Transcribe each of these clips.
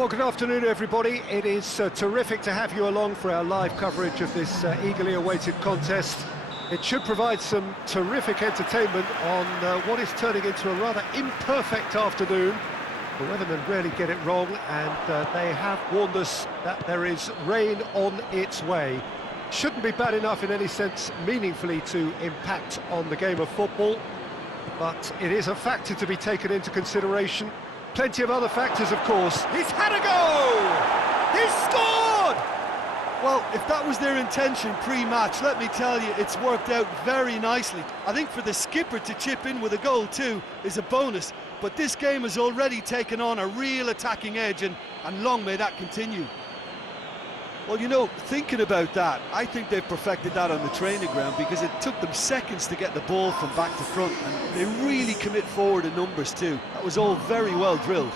Well, good afternoon, everybody. It is terrific to have you along for our live coverage of this eagerly awaited contest. It should provide some terrific entertainment on what is turning into a rather imperfect afternoon. The weathermen rarely get it wrong, and they have warned us that there is rain on its way. Shouldn't be bad enough in any sense meaningfully to impact on the game of football, but it is a factor to be taken into consideration. Plenty of other factors, of course. He's had a go! He's scored! Well, if that was their intention pre-match, let me tell you, it's worked out very nicely. I think for the skipper to chip in with a goal too is a bonus, but this game has already taken on a real attacking edge, and long may that continue. Well, you know, thinking about that, I think they've perfected that on the training ground, because it took them seconds to get the ball from back to front, and they really commit forward in numbers too. That was all very well drilled.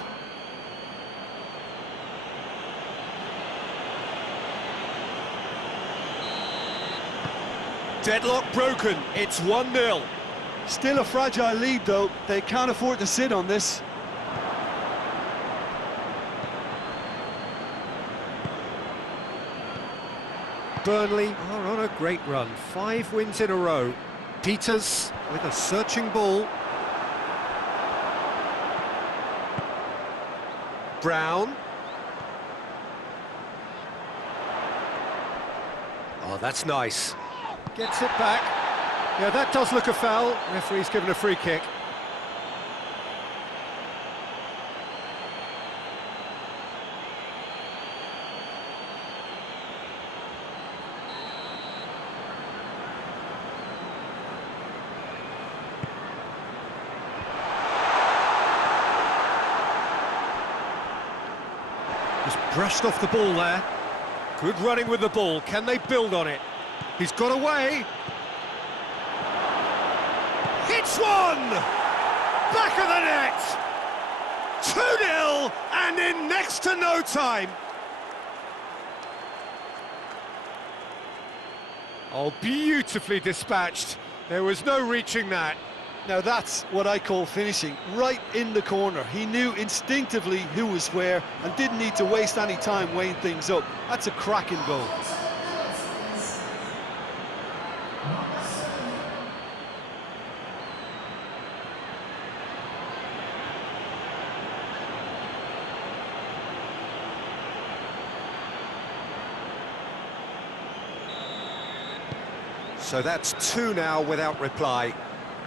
Deadlock broken, it's 1-0. Still a fragile lead though, they can't afford to sit on this. Burnley are on a great run, 5 wins in a row. Peters with a searching ball. Brown. Oh, that's nice. Gets it back. Yeah, that does look a foul. Referee's given a free kick. Just brushed off the ball there. Good running with the ball. Can they build on it? He's got away. Hits one! Back of the net! 2-0 and in next to no time. Oh, beautifully dispatched. There was no reaching that. Now that's what I call finishing, right in the corner. He knew instinctively who was where and didn't need to waste any time weighing things up. That's a cracking goal. So that's 2 now without reply.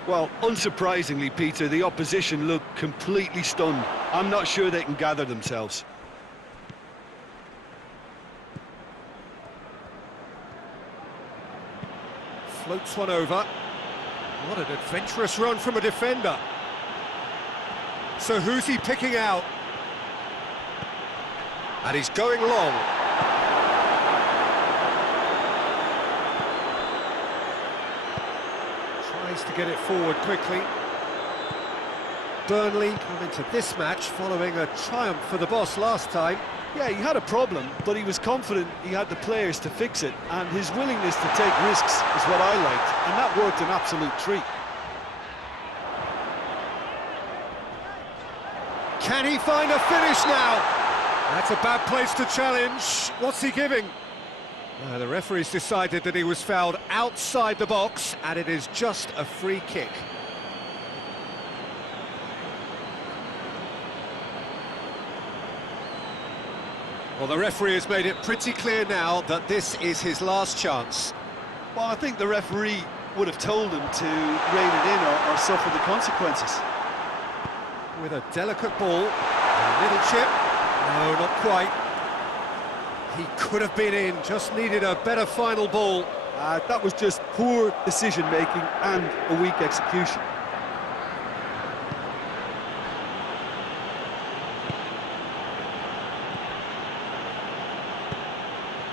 Well, unsurprisingly, Peter, the opposition look completely stunned. I'm not sure they can gather themselves. Floats one over. What an adventurous run from a defender. So who's he picking out? And he's going long. Tries to get it forward quickly. Burnley come into this match following a triumph for the boss last time. Yeah, he had a problem, but he was confident he had the players to fix it, and his willingness to take risks is what I liked, and that worked an absolute treat. Can he find a finish now? That's a bad place to challenge. What's he giving? The referee's decided that he was fouled outside the box, and it is just a free kick. Well, the referee has made it pretty clear now that this is his last chance. Well, I think the referee would have told him to rein it in or suffer the consequences. With a delicate ball, a little chip. No, not quite. He could have been in, just needed a better final ball. That was just poor decision-making and a weak execution.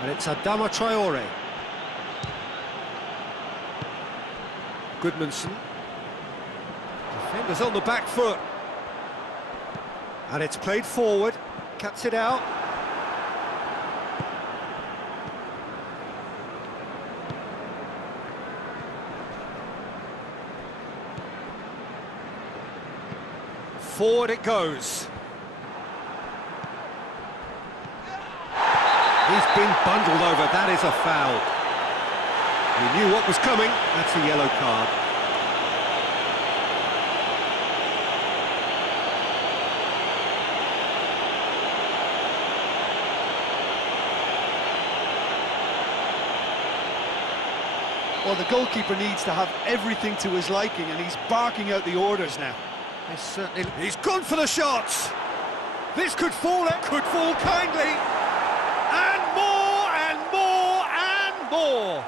And it's Adama Traore. Goodmanson. Defenders on the back foot. And it's played forward, cuts it out. Forward it goes. He's been bundled over, that is a foul. He knew what was coming, that's a yellow card. Well, the goalkeeper needs to have everything to his liking, and he's barking out the orders now. He's gone for the shots. This could fall kindly. And more, and more, and more.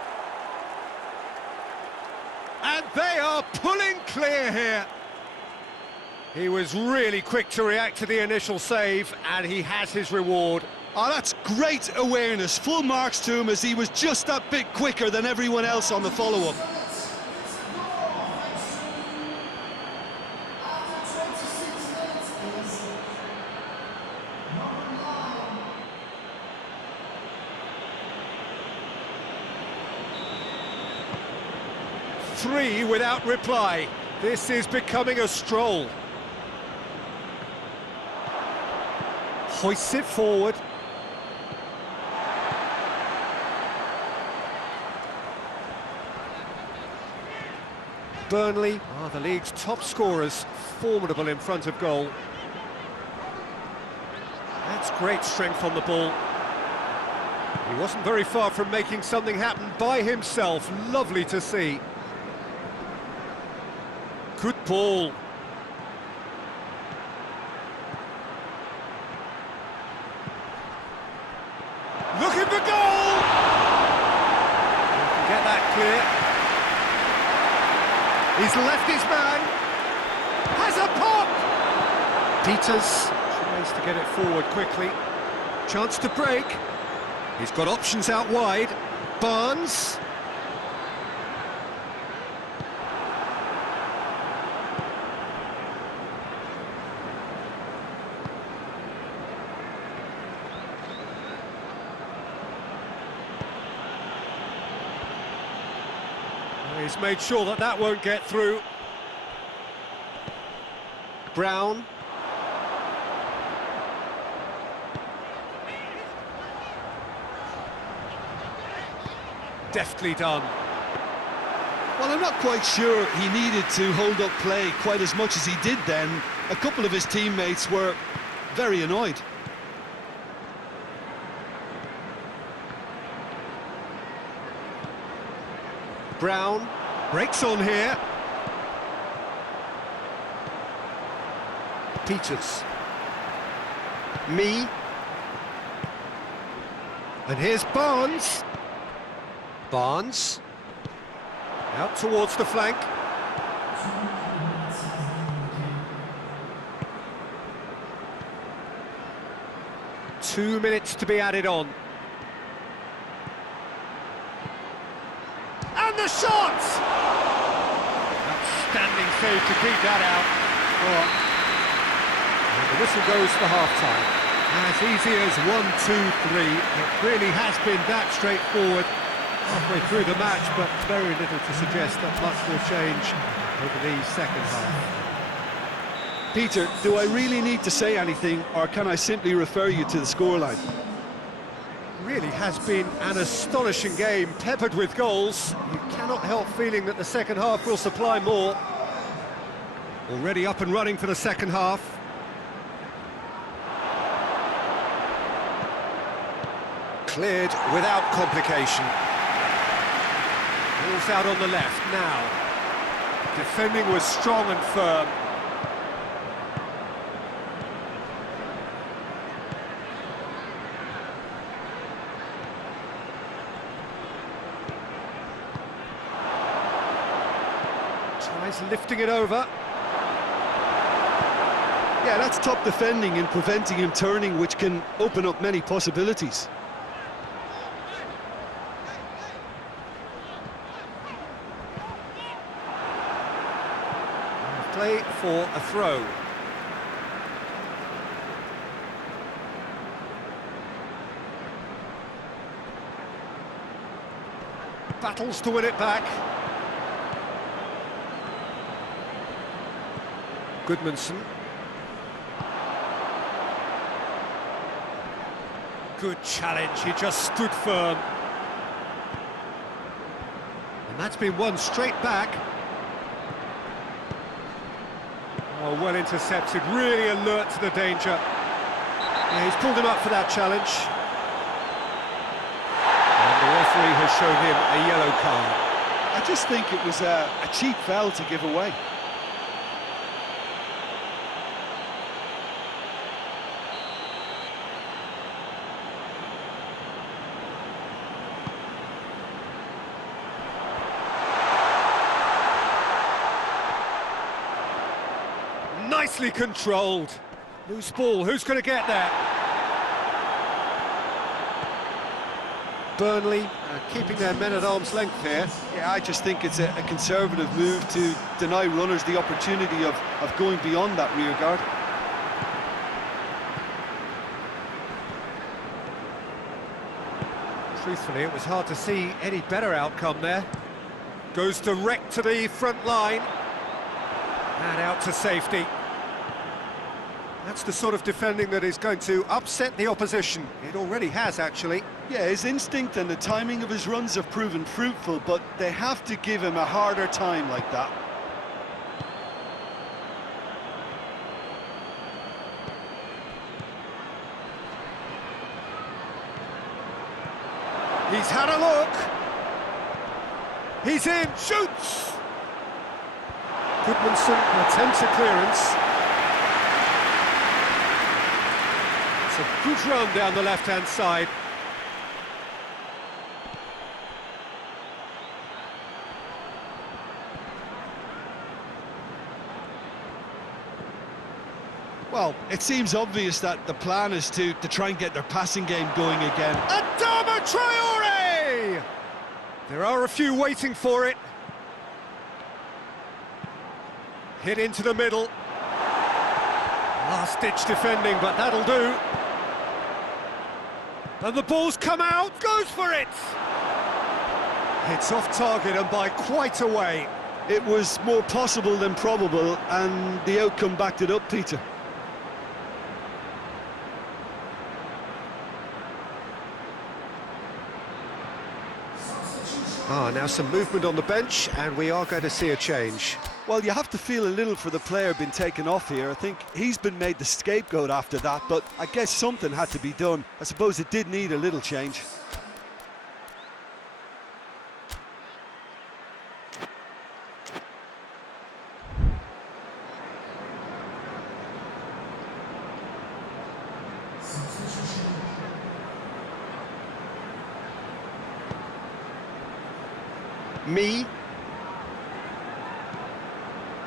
And they are pulling clear here. He was really quick to react to the initial save, and he has his reward. Oh, that's great awareness. Full marks to him, as he was just that bit quicker than everyone else on the follow-up. Three without reply. This is becoming a stroll. Hoists it forward. Burnley are the league's top scorers, formidable in front of goal. That's great strength on the ball. He wasn't very far from making something happen by himself. Lovely to see. Good ball. Looking for goal! Get that clear. He's left his man. Has a pop! Peters tries to get it forward quickly. Chance to break. He's got options out wide. Barnes. He's made sure that that won't get through. Brown. Deftly done. Well, I'm not quite sure he needed to hold up play quite as much as he did then. A couple of his teammates were very annoyed. Brown breaks on here. Peters. Me. And here's Barnes. Barnes. Out towards the flank. Two minutes to be added on. And the shot! Outstanding save to keep that out. And the whistle goes for half-time. As easy as 1-2-3. It really has been that straightforward halfway through the match, but very little to suggest that much will change over the second half. Peter, do I really need to say anything, or can I simply refer you to the scoreline? Really has been an astonishing game, peppered with goals. You cannot help feeling that the second half will supply more. Already up and running for the second half. Cleared without complication. Ball's out on the left now. Defending was strong and firm. Tries lifting it over. Yeah, that's top defending and preventing him turning, which can open up many possibilities. Play for a throw. Battles to win it back. Goodmanson. Good challenge, he just stood firm. And that's been won straight back. Oh, well intercepted, really alert to the danger. Yeah, he's pulled him up for that challenge. And the referee has shown him a yellow card. I just think it was a cheap foul to give away. Nicely controlled. Loose ball, who's going to get there? Burnley keeping their men at arm's length here. Yeah, I just think it's a conservative move to deny runners the opportunity of going beyond that rear guard. Truthfully, it was hard to see any better outcome there. Goes direct to the front line. And out to safety. That's the sort of defending that is going to upset the opposition. It already has, actually. Yeah, his instinct and the timing of his runs have proven fruitful, but they have to give him a harder time like that. He's had a look. He's in, shoots! Goodmanson attempts a clearance. It's a good run down the left-hand side. Well, it seems obvious that the plan is to try and get their passing game going again. Adama Traore! There are a few waiting for it. Hit into the middle. Last-ditch defending, but that'll do. And the ball's come out, goes for it! It's off target and by quite a way. It was more possible than probable, and the outcome backed it up, Peter. Now some movement on the bench, and we are going to see a change. Well, you have to feel a little for the player being taken off here. I think he's been made the scapegoat after that, but I guess something had to be done. I suppose it did need a little change.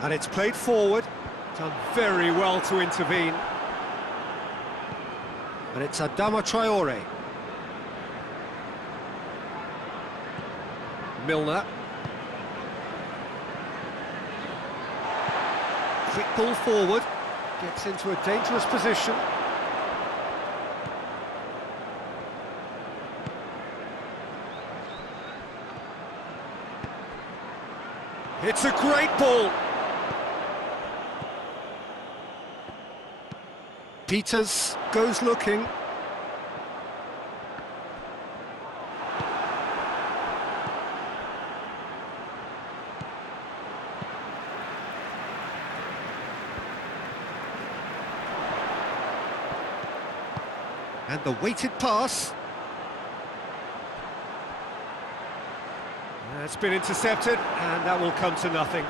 And it's played forward, done very well to intervene. And it's Adama Traore. Milner. Quick ball forward, gets into a dangerous position. It's a great ball. Peters goes looking. And the weighted pass. It's been intercepted, and that will come to nothing.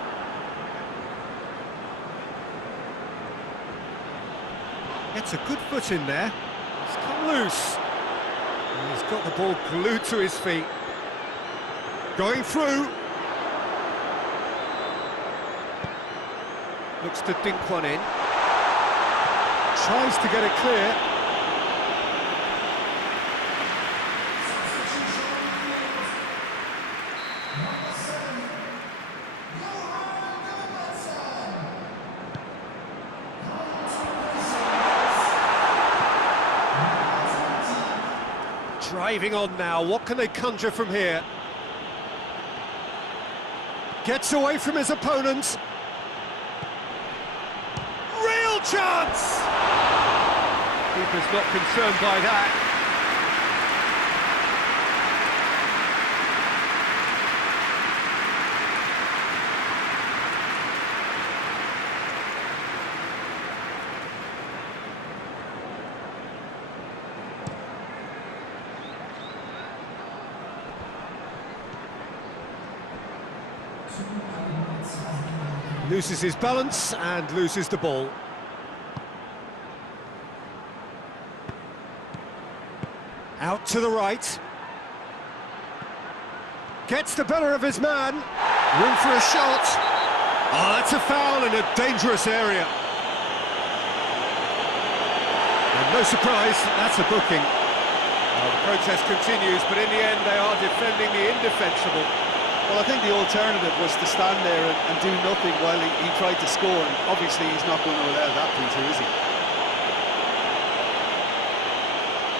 Gets a good foot in there. He's come loose. And he's got the ball glued to his feet. Going through. Looks to dink one in. Tries to get it clear. Driving on now, what can they conjure from here? Gets away from his opponents. Real chance! Keeper's not concerned by that. Loses his balance and loses the ball. Out to the right. Gets the better of his man. Room for a shot. Oh, that's a foul in a dangerous area. And no surprise, that's a booking. Well, the protest continues, but in the end they are defending the indefensible. Well, I think the alternative was to stand there and do nothing while he tried to score, and obviously he's not going to allow that, Peter, is he?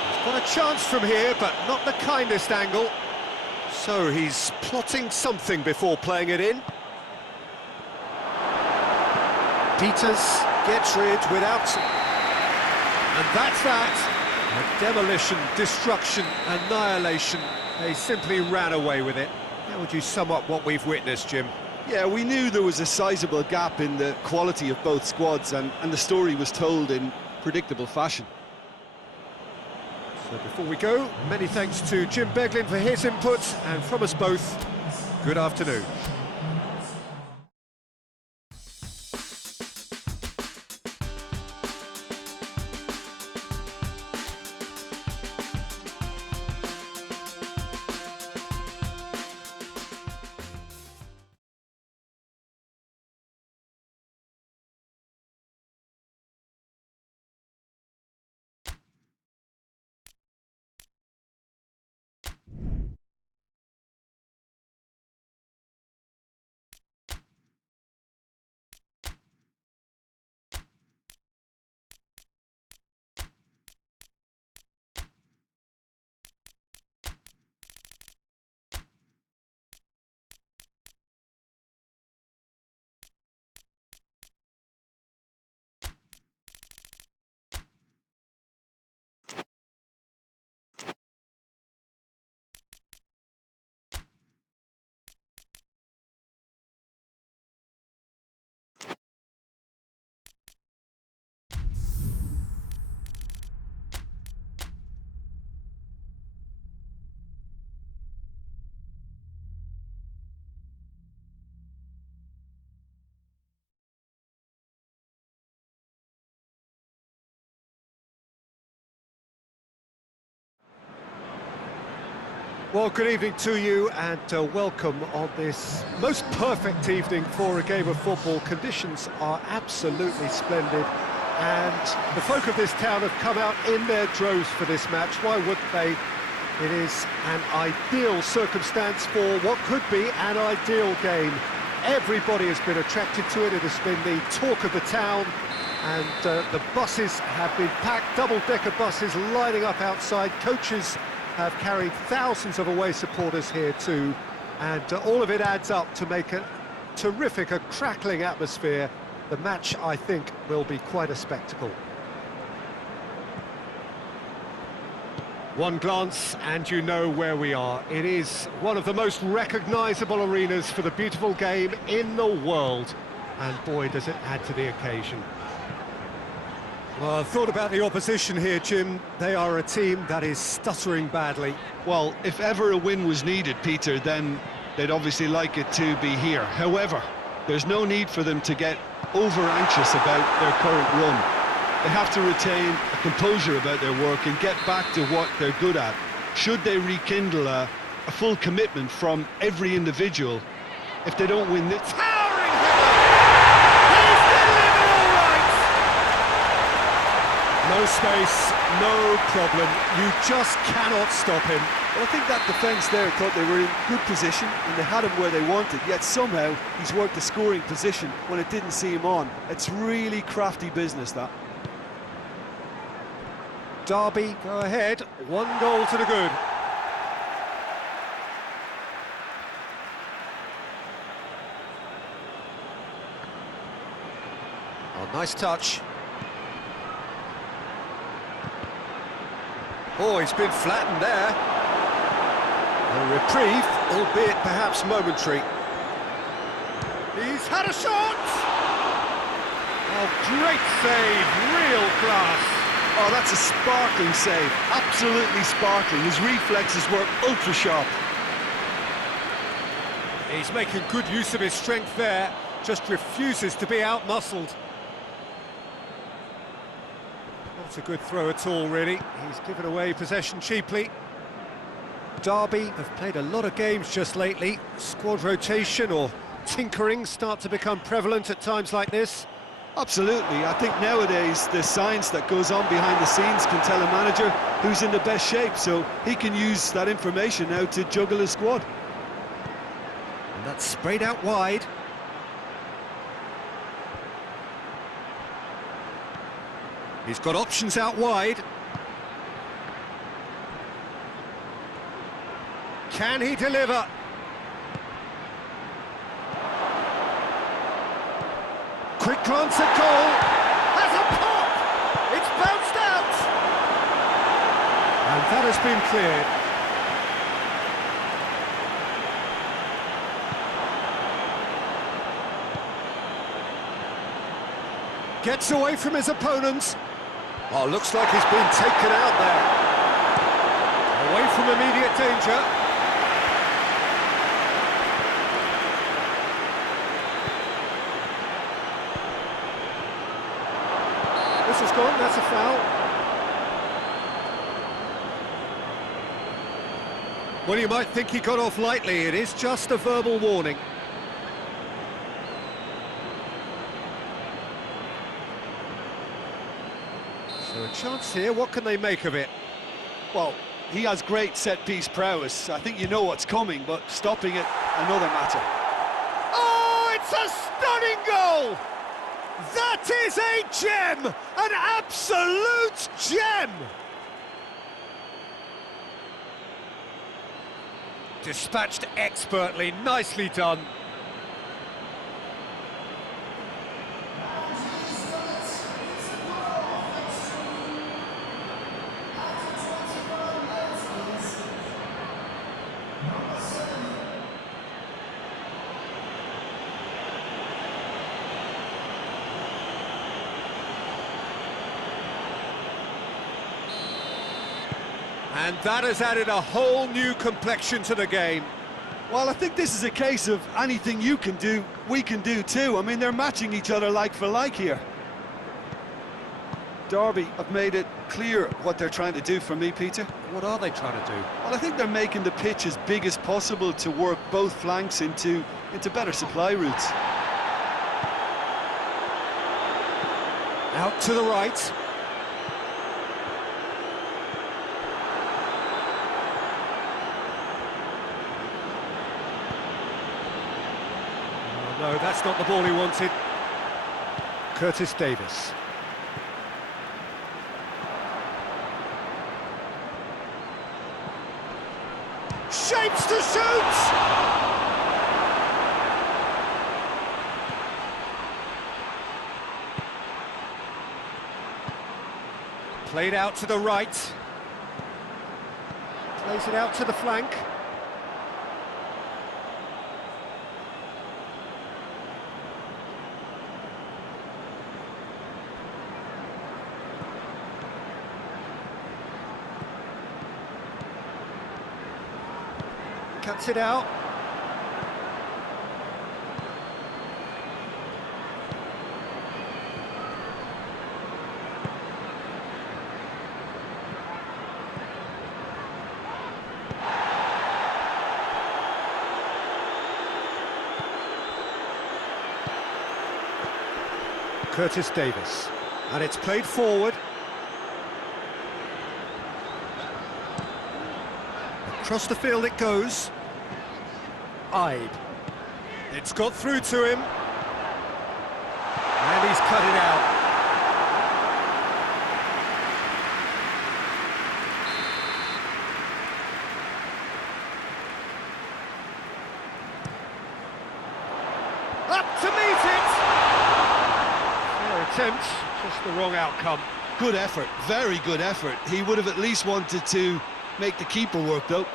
He's got a chance from here, but not the kindest angle. So he's plotting something before playing it in. Peters gets rid without... And that's that. A demolition, destruction, annihilation. They simply ran away with it. How would you sum up what we've witnessed, Jim? Yeah, we knew there was a sizable gap in the quality of both squads, and the story was told in predictable fashion. So before we go, many thanks to Jim Beglin for his input, and from us both, good afternoon. Well, good evening to you, and welcome on this most perfect evening for a game of football. Conditions are absolutely splendid, and the folk of this town have come out in their droves for this match. Why wouldn't they? It is an ideal circumstance for what could be an ideal game. Everybody has been attracted to it. It has been the talk of the town, and the buses have been packed, double-decker buses lining up outside. Coaches have carried thousands of away supporters here too, and all of it adds up to make a terrific, a crackling atmosphere. The match, I think, will be quite a spectacle. One glance and you know where we are. It is one of the most recognisable arenas for the beautiful game in the world, and boy does it add to the occasion. Well, I've thought about the opposition here, Jim. They are a team that is stuttering badly. Well, if ever a win was needed, Peter, then they'd obviously like it to be here. However, there's no need for them to get over-anxious about their current run. They have to retain a composure about their work and get back to what they're good at. Should they rekindle a full commitment from every individual, if they don't win this... Towering header! He's delivered all right! No space, no problem. You just cannot stop him. Well, I think that defence there thought they were in good position and they had him where they wanted, yet somehow he's worked the scoring position when it didn't see him on. It's really crafty business, that. Derby go ahead, 1 goal to the good. Oh, nice touch. Oh, he's been flattened there. A reprieve, albeit perhaps momentary. He's had a shot! Oh, great save, real class. Oh, that's a sparkling save, absolutely sparkling. His reflexes were ultra-sharp. He's making good use of his strength there, just refuses to be out-muscled. Not a good throw at all, really. He's given away possession cheaply. Derby have played a lot of games just lately. Squad rotation or tinkering start to become prevalent at times like this. Absolutely. I think nowadays the science that goes on behind the scenes can tell a manager who's in the best shape, so he can use that information now to juggle his squad. And that's sprayed out wide. He's got options out wide. Can he deliver? Quick glance at goal. Has a pop! It's bounced out! And that has been cleared. Gets away from his opponents. Oh, looks like he's been taken out there. Away from immediate danger. This is gone, that's a foul. Well, you might think he got off lightly. It is just a verbal warning. So a chance here, what can they make of it? Well, he has great set-piece prowess. I think you know what's coming, but stopping it, another matter. Oh, it's a stunning goal! That is a gem! An absolute gem! Dispatched expertly, nicely done. And that has added a whole new complexion to the game. Well, I think this is a case of anything you can do, we can do too. I mean, they're matching each other like for like here. Derby have made it clear what they're trying to do for me, Peter. What are they trying to do? Well, I think they're making the pitch as big as possible to work both flanks into better supply routes. Out to the right. No, that's not the ball he wanted. Curtis Davis. Shapes to shoot! Played out to the right. Plays it out to the flank. Cuts it out. Curtis Davis. And it's played forward. Across the field it goes. Ibe. It's got through to him. And he's cut it out. Up to meet it! Fair attempt, just the wrong outcome. Good effort, very good effort. He would have at least wanted to make the keeper work, though.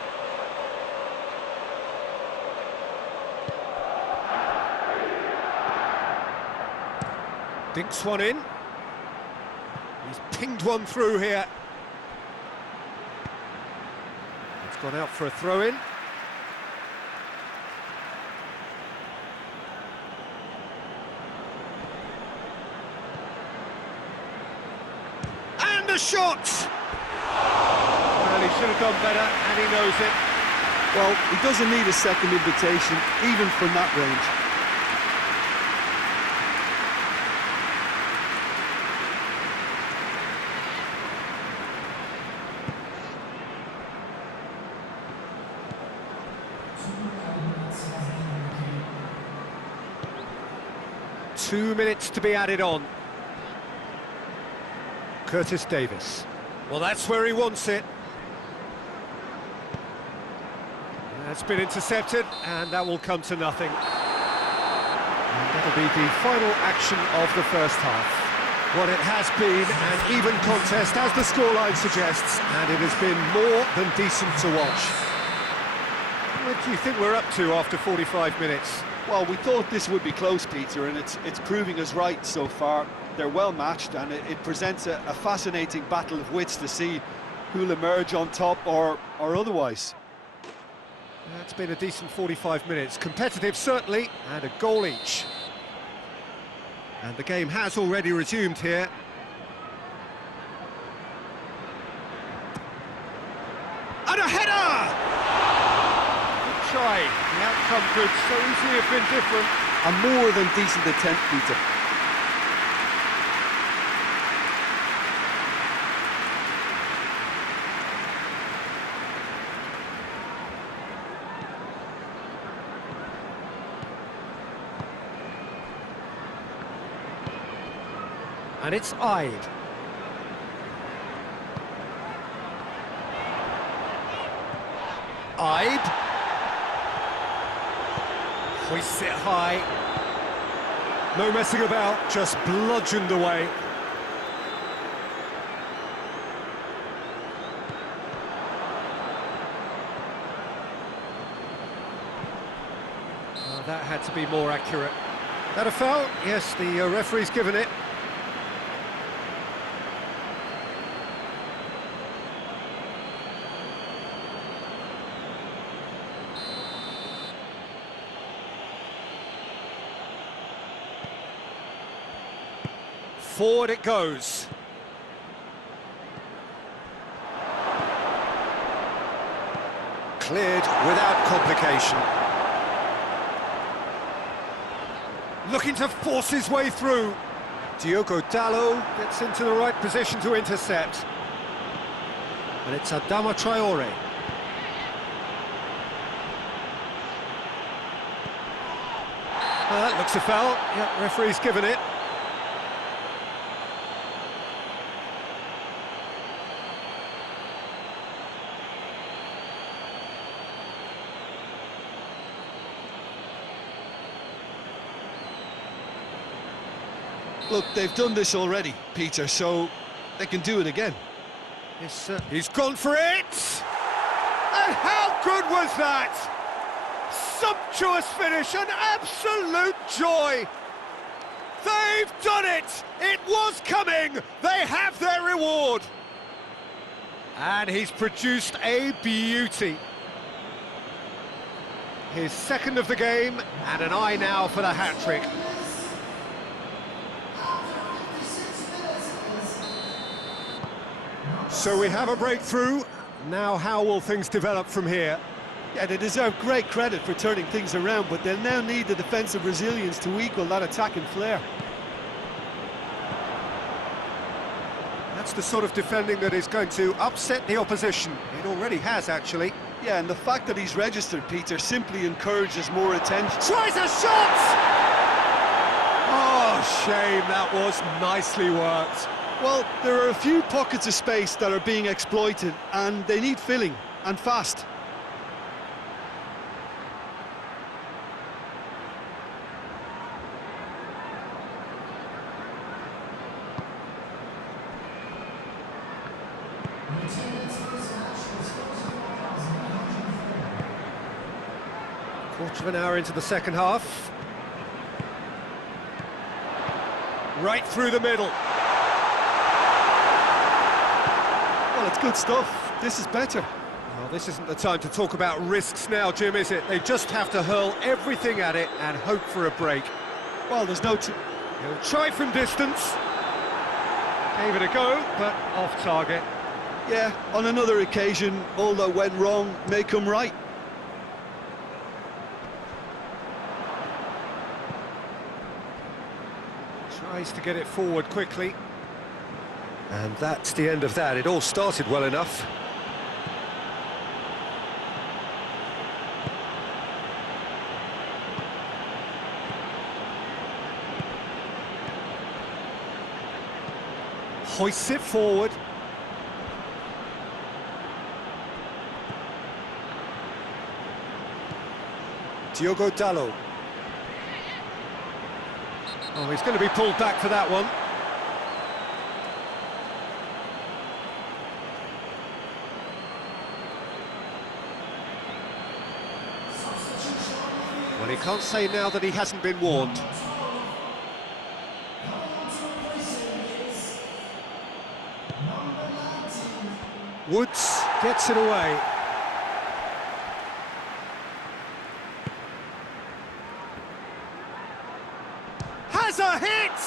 Dinks one in. He's pinged one through here. It's gone out for a throw-in. the shot! Well, he should have done better, and he knows it. Well, he doesn't need a second invitation, even from that range. Two minutes to be added on. Curtis Davis. Well, that's where he wants it. That's been intercepted, and that will come to nothing. And that'll be the final action of the first half. Well, it has been an even contest, as the scoreline suggests, and it has been more than decent to watch. What do you think we're up to after 45 minutes? Well, we thought this would be close, Peter, and it's proving us right so far. They're well matched, and it presents a fascinating battle of wits to see who'll emerge on top or otherwise. That's been a decent 45 minutes. Competitive, certainly, and a goal each. And the game has already resumed here. And a header! Good try. The outcome could so easily have been different. A more than decent attempt, Peter. And it's Ide. Ide. Hoists it high. No messing about, just bludgeoned away. Oh, that had to be more accurate. That a foul? Yes, the referee's given it. Forward it goes. Cleared without complication. Looking to force his way through. Diogo Dalot gets into the right position to intercept. And it's Adama Traore. That looks a foul. Yep, referee's given it. Look, they've done this already, Peter, so they can do it again. Yes, sir. He's gone for it! And how good was that? Sumptuous finish, an absolute joy! They've done it! It was coming! They have their reward! And he's produced a beauty. His second of the game, and an eye now for the hat-trick. So we have a breakthrough. Now how will things develop from here? Yeah, they deserve great credit for turning things around, but they'll now need the defensive resilience to equal that attacking flair. That's the sort of defending that is going to upset the opposition. It already has, actually. Yeah, and the fact that he's registered, Peter, simply encourages more attention. Tries a shot! Oh, shame, that was nicely worked. Well, there are a few pockets of space that are being exploited, and they need filling, and fast. Quarter of an hour into the second half. Right through the middle. Well, it's good stuff. This is better. Well, this isn't the time to talk about risks now, Jim, is it? They just have to hurl everything at it and hope for a break. Well, there's no... He'll try from distance. Gave it a go, but off target. Yeah, on another occasion, all that went wrong may come right. Tries to get it forward quickly. And that's the end of that. It all started well enough. Hoists it forward. Diogo Dalot. Oh, he's going to be pulled back for that one. Well, he can't say now that he hasn't been warned. Woods gets it away. Has a hit!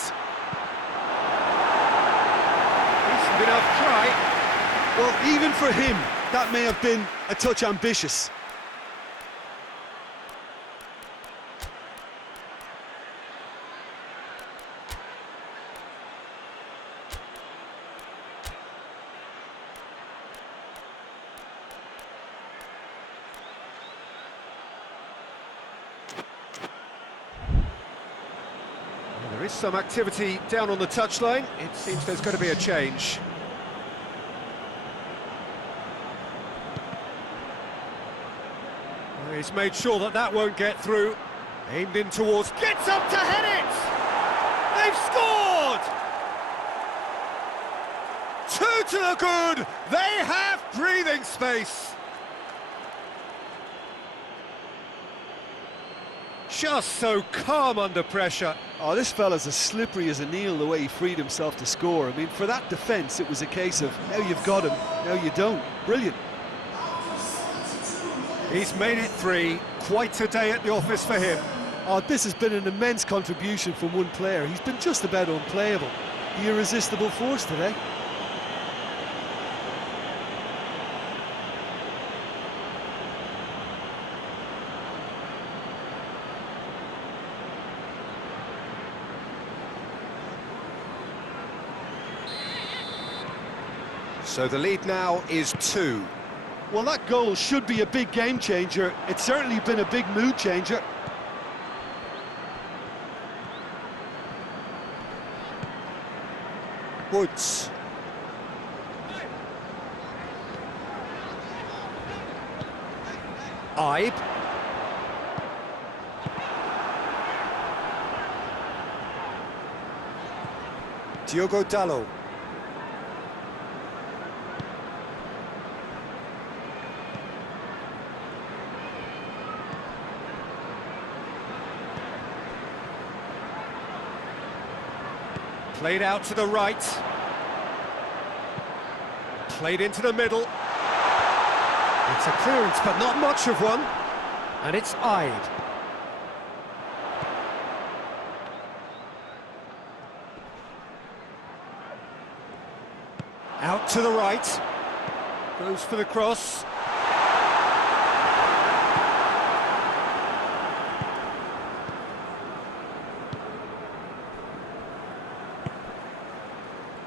Decent enough try. Well, even for him, that may have been a touch ambitious. There is some activity down on the touchline. It seems there's going to be a change. Well, he's made sure that that won't get through. Aimed in towards... Gets up to head it! They've scored! Two to the good! They have breathing space! Just so calm under pressure. Oh, this fella's as slippery as an eel the way he freed himself to score. I mean, for that defence, it was a case of now you've got him, now you don't. Brilliant. He's made it 3. Quite a day at the office for him. Oh, this has been an immense contribution from one player. He's been just about unplayable. The irresistible force today. So the lead now is 2. Well, that goal should be a big game changer. It's certainly been a big mood changer. Woods. Ibe. Diogo Dalot. Played out to the right. Played into the middle. It's a clearance, but not much of one. And it's Ibe. Out to the right. Goes for the cross.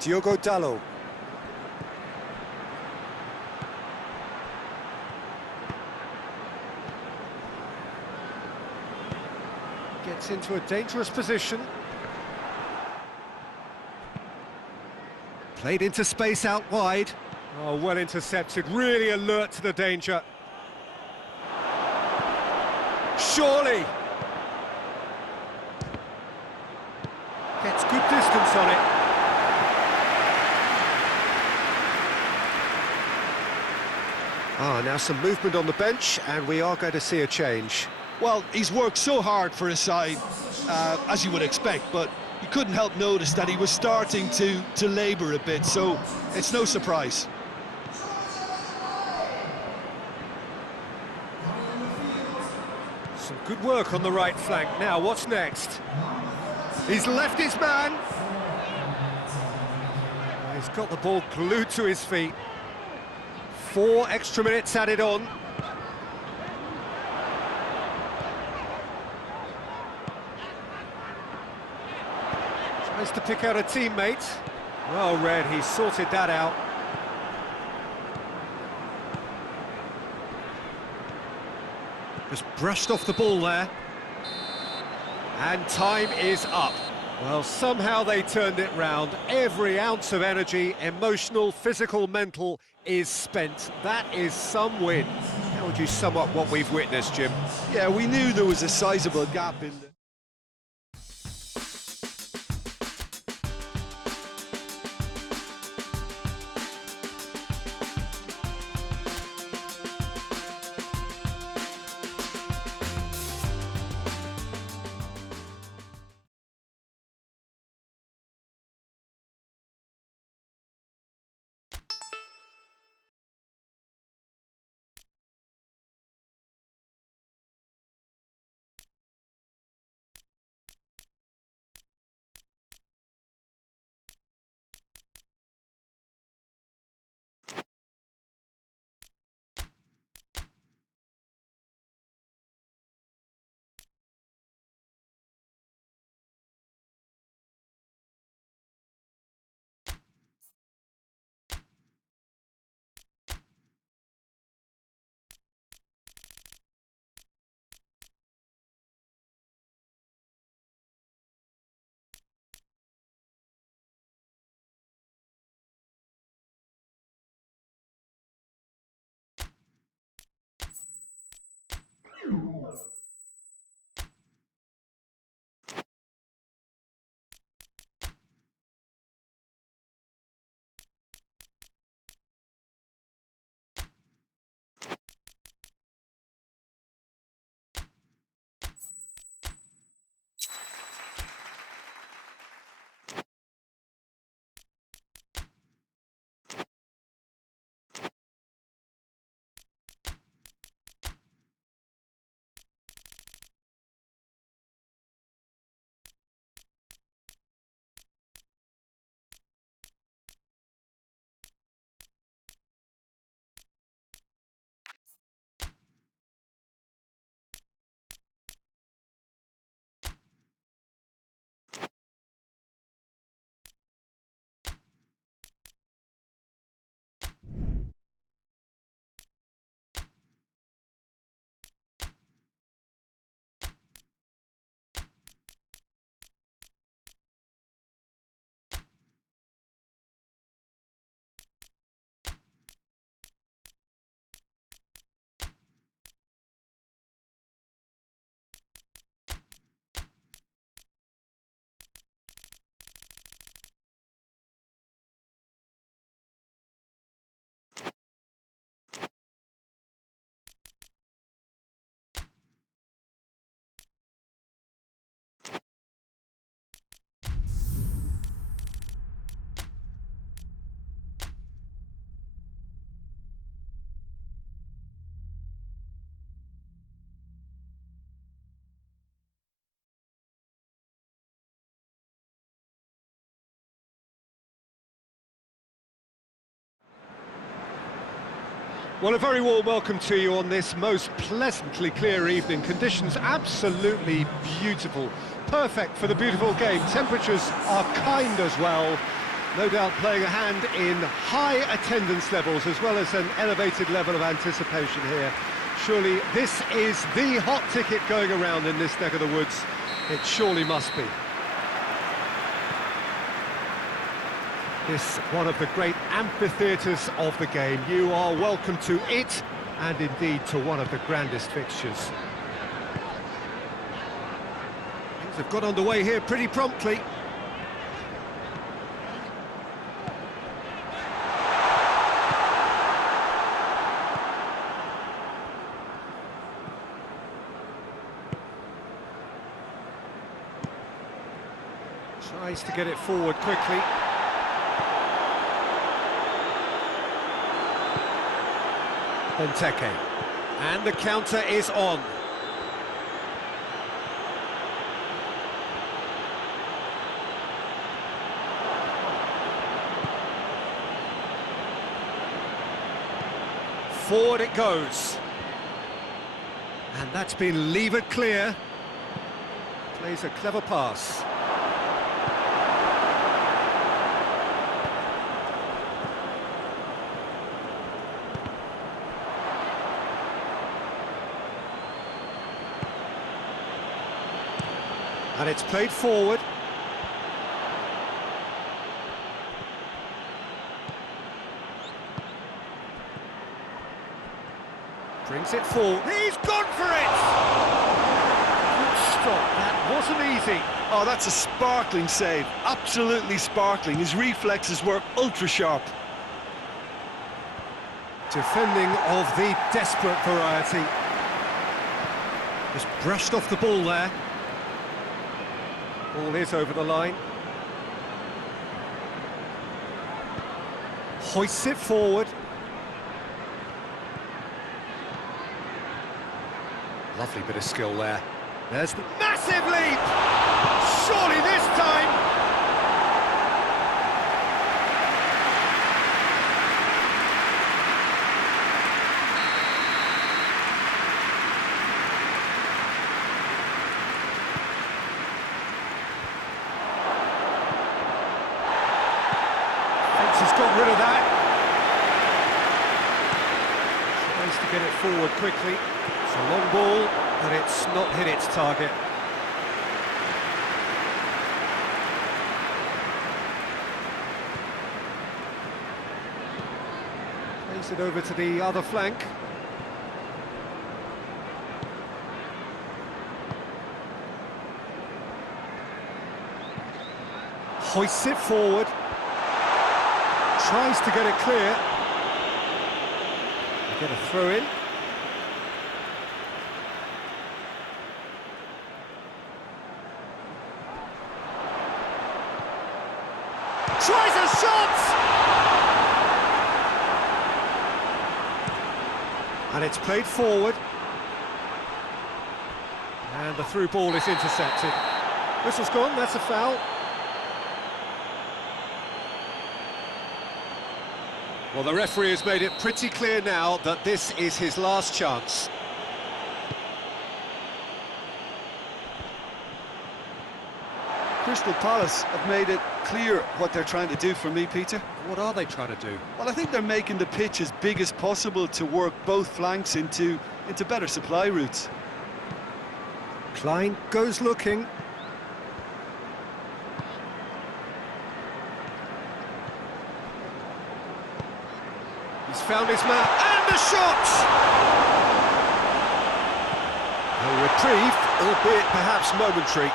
Diogo Dalot. Gets into a dangerous position. Played into space out wide. Oh, well intercepted, really alert to the danger. Surely. Gets good distance on it. Now some movement on the bench, and we are going to see a change. Well, he's worked so hard for his side, as you would expect, but you couldn't help notice that he was starting to labour a bit, so it's no surprise. Some good work on the right flank. Now, what's next? He's left his man. He's got the ball glued to his feet. 4 extra minutes added on. Tries to pick out a teammate. Well read, he sorted that out. Just brushed off the ball there. And time is up. Well, somehow they turned it round. Every ounce of energy, emotional, physical, mental, is spent. That is some win. How would you sum up what we've witnessed, Jim? Yeah, we knew there was a sizable gap in there. Well, a very warm welcome to you on this most pleasantly clear evening. Conditions absolutely beautiful. Perfect for the beautiful game. Temperatures are kind as well. No doubt playing a hand in high attendance levels as well as an elevated level of anticipation here. Surely this is the hot ticket going around in this neck of the woods. It surely must be. This one of the great amphitheatres of the game. You are welcome to it, and indeed to one of the grandest fixtures. Things have got underway here pretty promptly. Tries to get it forward quickly. Benteke, and the counter is on. Forward it goes. And that's been levered clear. Plays a clever pass. And it's played forward. Brings it forward. He's gone for it! Good stop. That wasn't easy. Oh, that's a sparkling save. Absolutely sparkling. His reflexes were ultra-sharp. Defending of the desperate variety. Just brushed off the ball there. Ball is over the line. Hoists it forward. Lovely bit of skill there. There's the massive leap! Surely this time! He's got rid of that. Tries to get it forward quickly. It's a long ball, but it's not hit its target. Plays it over to the other flank. Hoists it forward. Tries to get it clear. Get a throw in. Tries a shot! And it's played forward. And the through ball is intercepted. Whistle's gone, that's a foul. Well, the referee has made it pretty clear now that this is his last chance. Crystal Palace have made it clear what they're trying to do for me, Peter. What are they trying to do? Well, I think they're making the pitch as big as possible to work both flanks into better supply routes. Klein goes looking. He's found his man, and the shot! A reprieve, albeit perhaps momentary.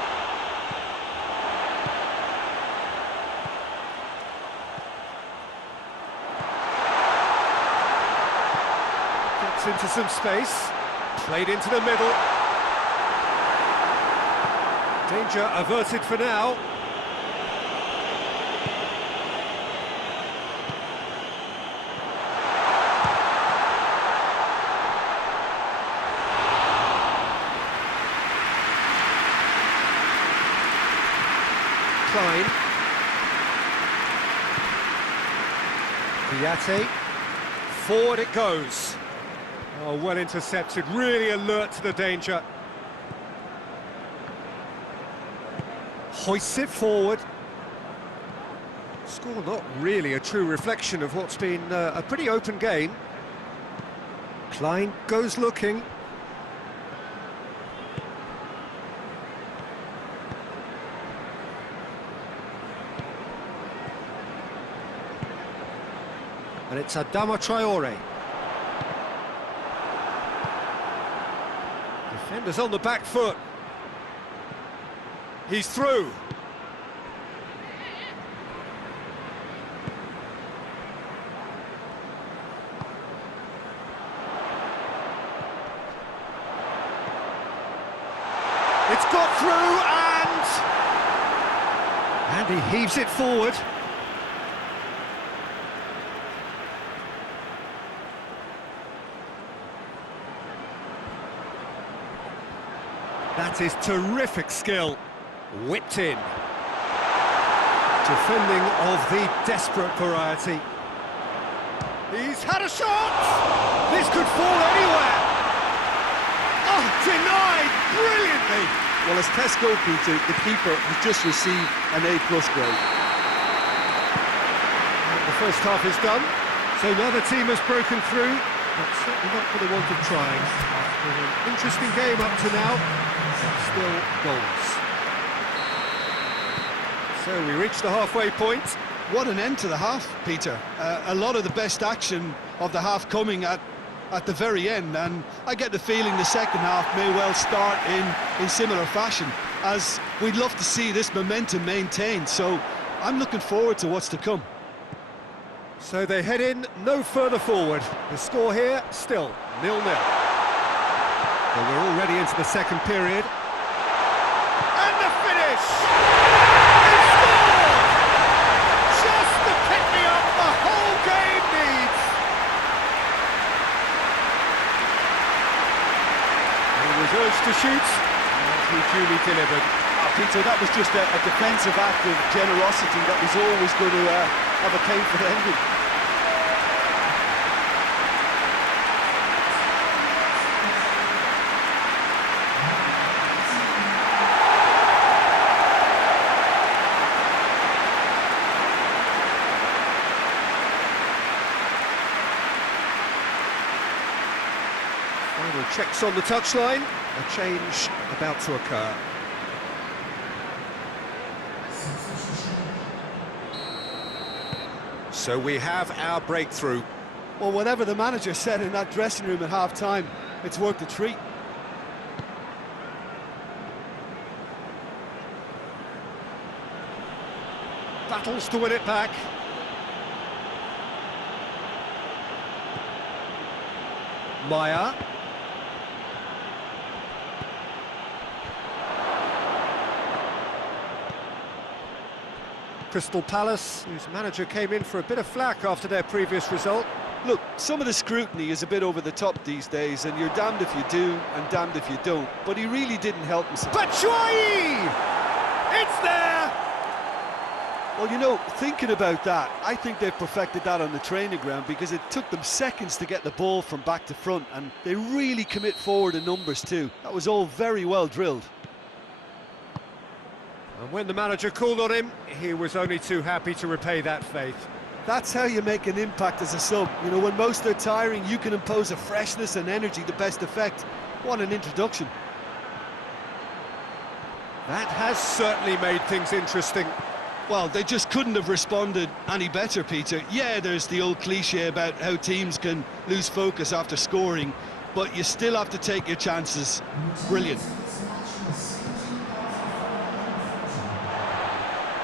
Gets into some space, played into the middle. Danger averted for now. Klein. Piatti. Forward it goes. Oh, well intercepted, really alert to the danger. Hoists it forward. Score not really a true reflection of what's been a pretty open game. Klein goes looking. And it's Adama Traore. Defenders on the back foot. He's through. It's got through and he heaves it forward. That is terrific skill. Whipped in. Defending of the desperate variety. He's had a shot! This could fall anywhere! Oh, denied brilliantly! Well, as tests go, Peter, the keeper has just received an A+ grade. And the first half is done, so now the team has broken through, but certainly not for the want of trying. After an interesting game up to now, still goals. So we reach the halfway point. What an end to the half, Peter. A lot of the best action of the half coming at the very end, and I get the feeling the second half may well start in similar fashion, as we'd love to see this momentum maintained, so I'm looking forward to what's to come. So they head in no further forward. The score here, still 0-0. So we're already into the second period. And the finish! They scored! Just the pick-me-up the whole game needs! He was urged to shoot, and he duly delivered. Peter, that was just a defensive act of generosity that was always going to have a painful ending. Final checks on the touchline, a change about to occur. So we have our breakthrough. Well, whatever the manager said in that dressing room at half-time, it's worked a treat. Battles to win it back. Maya. Crystal Palace, whose manager came in for a bit of flack after their previous result. Look, some of the scrutiny is a bit over the top these days, and you're damned if you do and damned if you don't, but he really didn't help himself. Batshuayi! It's there! Well, you know, thinking about that, I think they've perfected that on the training ground, because it took them seconds to get the ball from back to front, and they really commit forward in numbers too. That was all very well drilled. And when the manager called on him, he was only too happy to repay that faith. That's how you make an impact as a sub. You know, when most are tiring, you can impose a freshness and energy to best effect. What an introduction. That has certainly made things interesting. Well, they just couldn't have responded any better, Peter. Yeah, there's the old cliche about how teams can lose focus after scoring, but you still have to take your chances. Brilliant.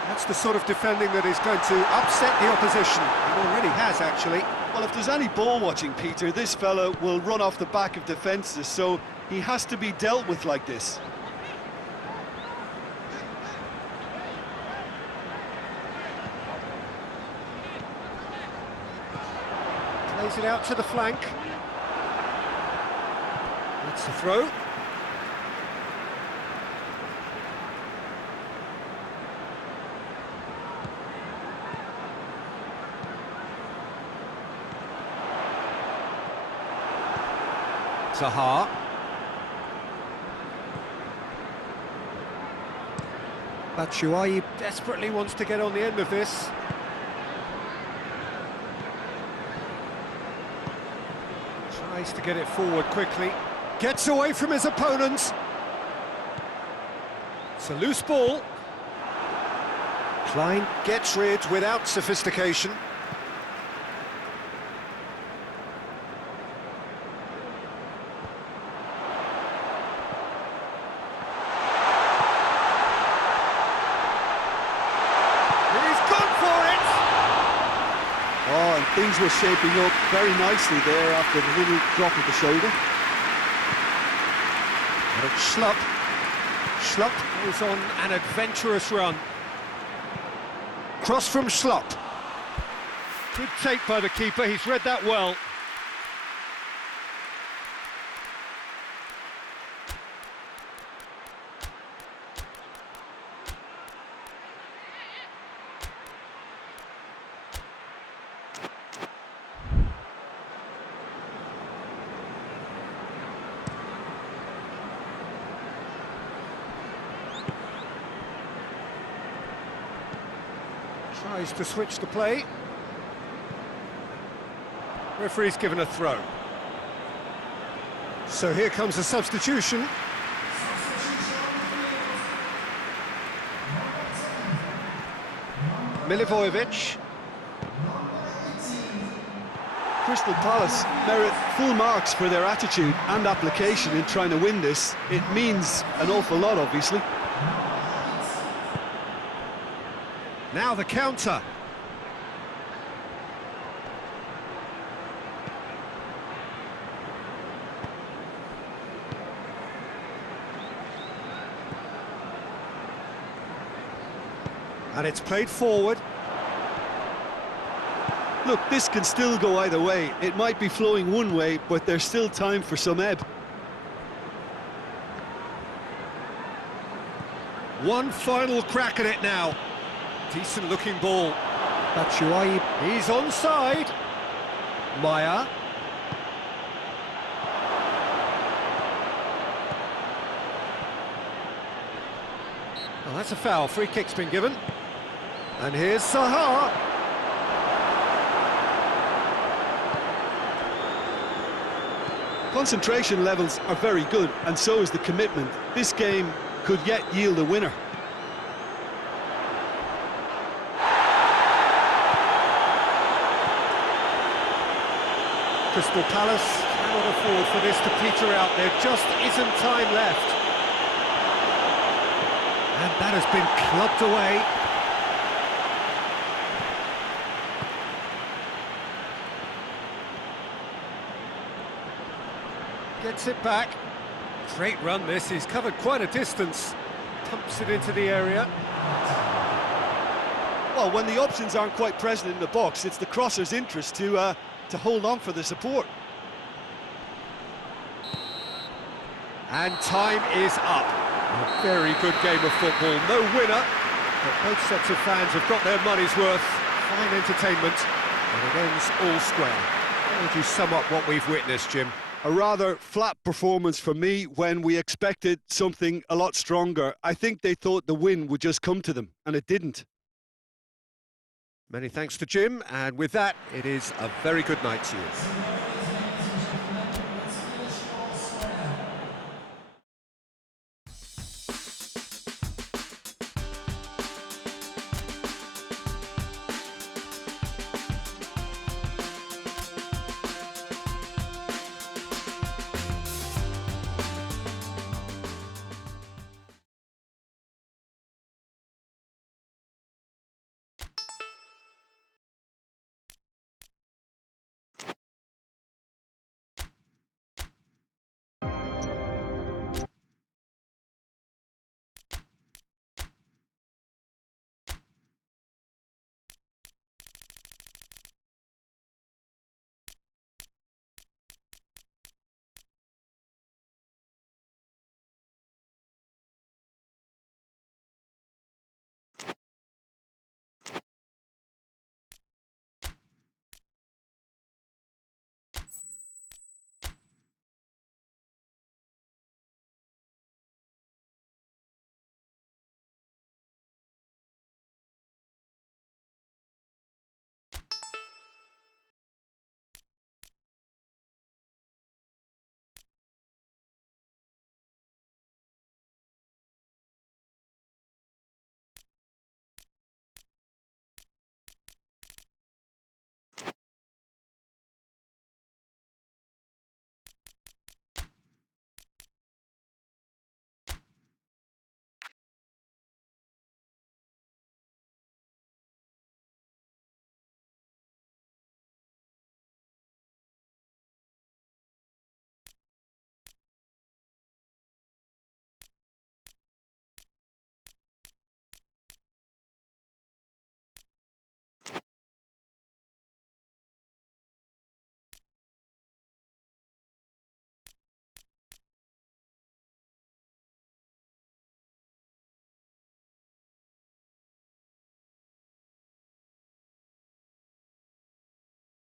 That's the sort of defending that is going to upset the opposition. It already has, actually. Well, if there's any ball watching, Peter, this fella will run off the back of defences, so he has to be dealt with like this. Plays it out to the flank. That's the throw. Zaha. Batshuayi desperately wants to get on the end of this. Tries to get it forward quickly. Gets away from his opponents. It's a loose ball. Klein gets rid without sophistication. Oh, and things were shaping up very nicely there after the little drop of the shoulder. But Schlupp goes on an adventurous run. Cross from Schlupp. Good take by the keeper, he's read that well. Tries to switch the play. Referee's given a throw. So here comes a substitution. Milivojevic. Crystal Palace merit full marks for their attitude and application in trying to win this. It means an awful lot, obviously. Now the counter. And it's played forward. Look, this can still go either way. It might be flowing one way, but there's still time for some ebb. One final crack at it now. Decent looking ball. Batshuayi, he's onside. Maya. Oh, that's a foul. Free kick's been given. And here's Saha. Concentration levels are very good, and so is the commitment. This game could yet yield a winner. Crystal Palace cannot afford for this to peter out. There just isn't time left. And that has been clubbed away. Gets it back. Great run this, he's covered quite a distance. Pumps it into the area. Well, when the options aren't quite present in the box, it's the crosser's interest to hold on for the support. And time is up. A very good game of football. No winner, but both sets of fans have got their money's worth. Fine entertainment, and it ends all square. How would you sum up what we've witnessed, Jim? A rather flat performance for me when we expected something a lot stronger. I think they thought the win would just come to them, and it didn't. Many thanks to Jim, and with that, it is a very good night to you.